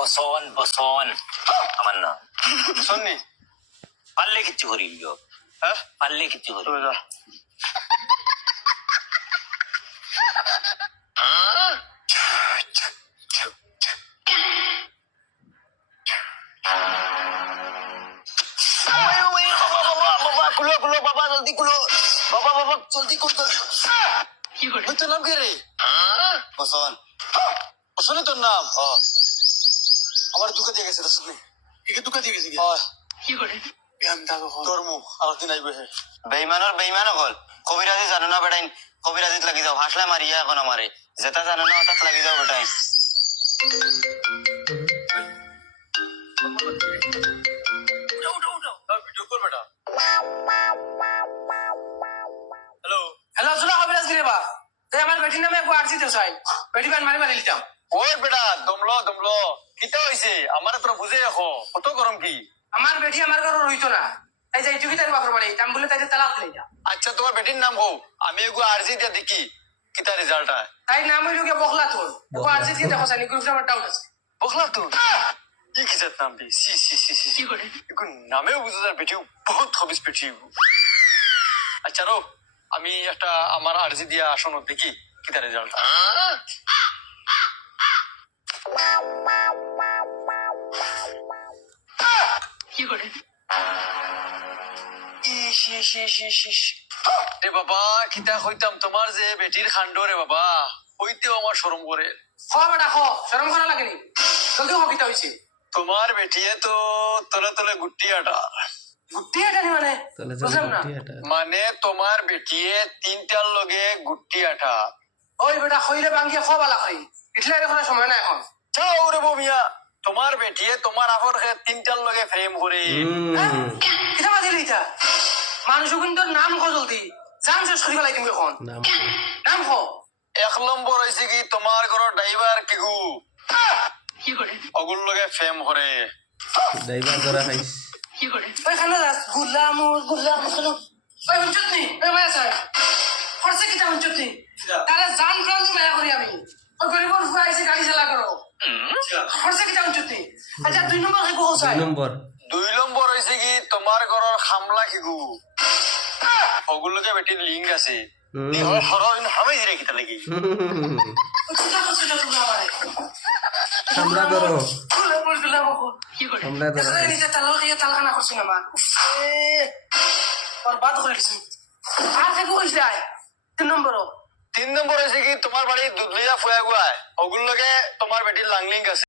বসন বসন আমার নাম শুননি পারলে কিচ্ছু করিল হ্যাঁ পারলে কিচ্ছু করিল যা কুলো কুলো বাবা জলদি কুলো বাবা বাবা জলদি কুলো তোর নাম কে রে বসন শুনে তোর নাম আমার দুঃখে দিয়ে গেছে শুনি একে দুঃখে দিয়ে গেছে ধর্ম আর দিন আইবে হে বেইমানের বেইমান হল কবিরাজি জানো না বেটাইন কবিরাজিত লাগি যাও হাসলে মারিয়া এখন আমারে যেটা জানো না ওটাত লাগি যাও বেটাইন ভিডিও কর বেটা হ্যালো হ্যালো শুনো অবিরাজ গিরে বা তুই আমার বেটির নামে একবার আর্জি দেও চাই বেটি বান মারি মারি লিতাম ওই বেটা দমলো কিতা হইছে আমার তোরা বুঝে রাখো কত গরম কি আমার বেটি আমার ঘরে রইতো না তাই যাই চুকি তার বাপর বাড়ি তাম বলে তাই তালাক লই যা আচ্ছা তোমার বেটির নাম হো আমি এগো আরজি দিয়া দেখি কিতা রেজাল্ট হয় তাই নাম হইল গিয়ে বখলা তোর ও আর্জি দিয়ে দেখো সানি গ্রুপে আমার ডাউট আছে বখলা তো কি কিজাত নাম দি সি সি সি সি কি করে এগো নামেও বুঝে যার বেটিও বহুত খবিস বেটি আচ্ছা রো আমি একটা আমার আরজি দিয়া শোনো দেখি কিতা রেজাল্ট রে বাবা কিতা হইতাম তোমার যে বেটির খান্ড রে বাবা হইতেও আমার শরম করে খ বেটা খ শরম করা লাগেনি জলদি হ কিতা হইছে তোমার বেটিয়ে তো তলে তলে গুটি আটা গুটি এটা নি মানে বুঝলাম না মানে তোমার বেটিয়ে তিনটার লগে গুটি আটা ওই বেটা খইলে বাঙ্গিয়ে খ বালা খাই ইটলে এখন সময় না এখন চাও রে বমিয়া তোমার বেটিয়ে তোমার আফর তিনটার লগে ফ্রেম করে কিতা বাজিল ইটা মানুষ কিন্তু নাম খ জলদি জান শেষ করি ফেলাই তুমি এখন নাম খ এক নম্বর হয়েছে কি তোমার ঘরের ড্রাইভার কিগু অগুল লগে ফ্রেম করে ড্রাইভার ধরা খাইস ওই খানা যাস গুল্লাম খানো ওই হুঞ্চত নি ওই মায়া স্যার খরচে কিতা হুঞ্চত নি তারা জান প্রাণ মায়া করি আমি ওই গরিবর ফুয়া এসে গাড়ি চালা করো খরচে কিতা হুঞ্চত নি আচ্ছা 2 নম্বর খাইবো হোসাই 2 নম্বর হয়েছে কি তোমার ঘরের খামলা কিগু অগুল লগে বেটির লিঙ্ক আছে হামাই দিলে কিতা লাগি কিতা করছিস তুমি আমারে সামলা ধরো গুল্লাম সামলা ধরো নিজে তালাও দিয়ে তালখানা করছি না মা বরবাদ করে দিছি আর থেকে হইছে যায় 3 নম্বর 3 নম্বর হয়েছে কি তোমার বাড়ি দুধ লিয়া ফুয়া গুয়ায় ওগুলো লগে তোমার বেটির লাংলিঙ্ক আছে